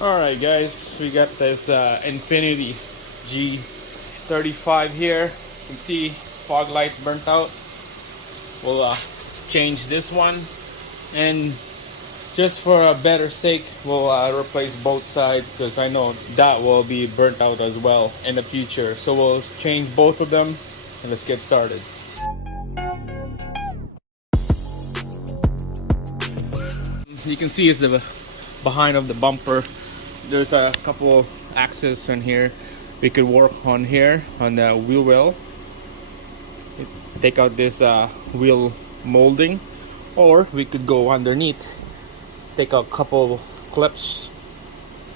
Alright guys, we got this Infiniti G35 here. You can see fog light burnt out. We'll change this one, and just for a better sake, we'll replace both sides, because I know that will be burnt out as well in the future. So we'll change both of them and let's get started. You can see it's the behind of the bumper. There's a couple axes on here. We could work on here on the wheel well. Take out this wheel molding, or we could go underneath, take out a couple clips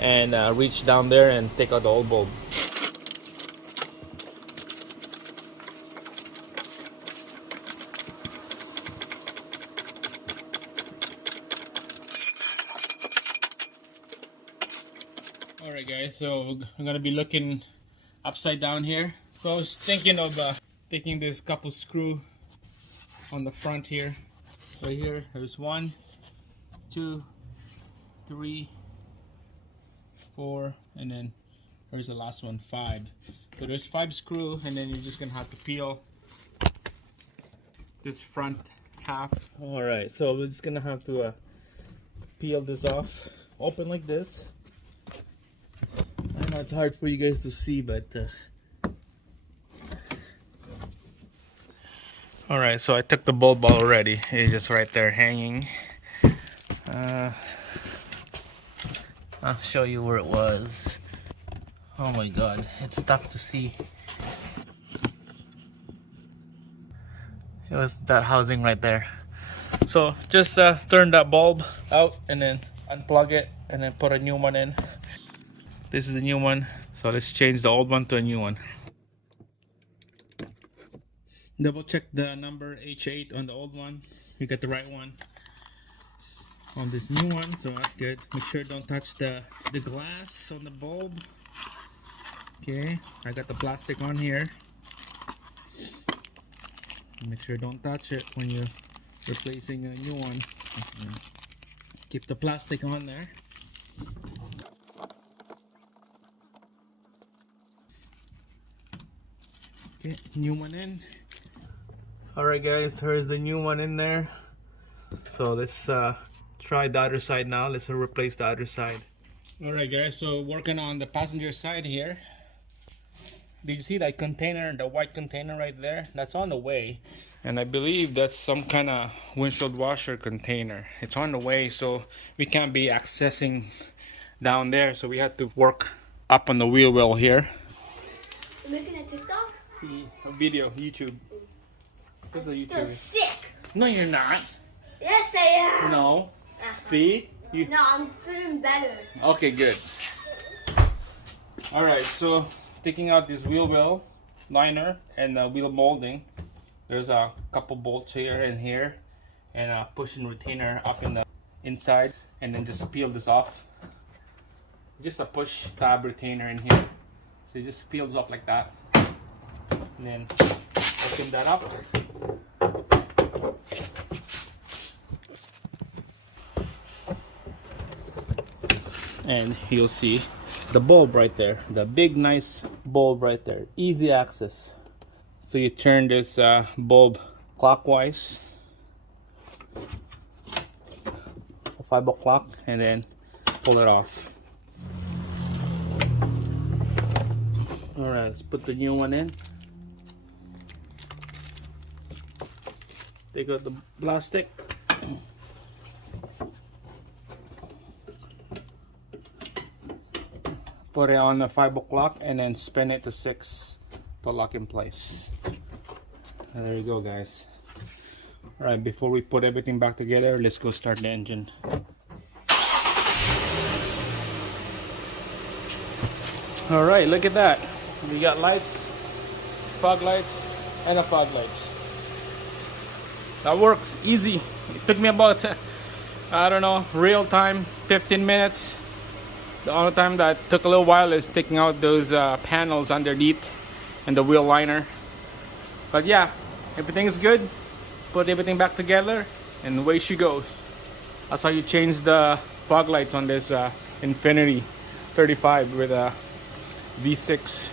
and reach down there and take out the old bulb. Alright guys, so I'm gonna be looking upside down here. So I was thinking of taking this couple screw on the front here. Right here, there's 1, 2, 3, 4, and then there's the last one, 5. So there's 5 screw, and then you're just gonna have to peel this front half. Alright, so we're just gonna have to peel this off, open like this. I know it's hard for you guys to see, but alright, so I took the bulb already. It's just right there hanging. I'll show you where it was. Oh my god, it's tough to see. It was that housing right there. So just turn that bulb out and then unplug it and then put a new one in. This is the new one, so let's change the old one to a new one. Double check the number H8 on the old one. You got the right one on this new one, so that's good. Make sure don't touch the glass on the bulb. Okay, I got the plastic on here. Make sure don't touch it when you're replacing a new one. Keep the plastic on there. Okay, new one in. Alright guys, here's the new one in there. So let's try the other side now. Let's replace the other side. Alright guys, so working on the passenger side here. Did you see that container, the white container right there? That's on the way. And I believe that's some kind of windshield washer container. It's on the way, so we can't be accessing down there. So we have to work up on the wheel well here. You're making a TikTok? A video, YouTube. This is Still YouTube. sick. No, you're not. Yes, I am. No. See? You... No, I'm feeling better. Okay, good. Alright, so taking out this wheel well liner and wheel molding. There's a couple bolts here and here, and a pushing retainer up in the inside, and then just peel this off. Just a push tab retainer in here, so it just peels up like that, and then open that up. And you'll see the bulb right there, the big nice bulb right there, easy access. So you turn this bulb clockwise, 5 o'clock, and then pull it off. Alright, let's put the new one in. Take out the plastic. Put it on the 5 o'clock and then spin it to 6 to lock in place. And there you go guys. Alright, before we put everything back together, let's go start the engine. Alright, look at that. We got lights, fog lights, and a fog lights. That works easy. It took me about, I don't know, real time, 15 minutes. The only time that took a little while is taking out those panels underneath and the wheel liner. But yeah, everything is good. Put everything back together and away she goes. That's how you change the fog lights on this Infiniti 35 with a V6.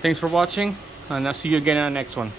Thanks for watching, and I'll see you again on the next one.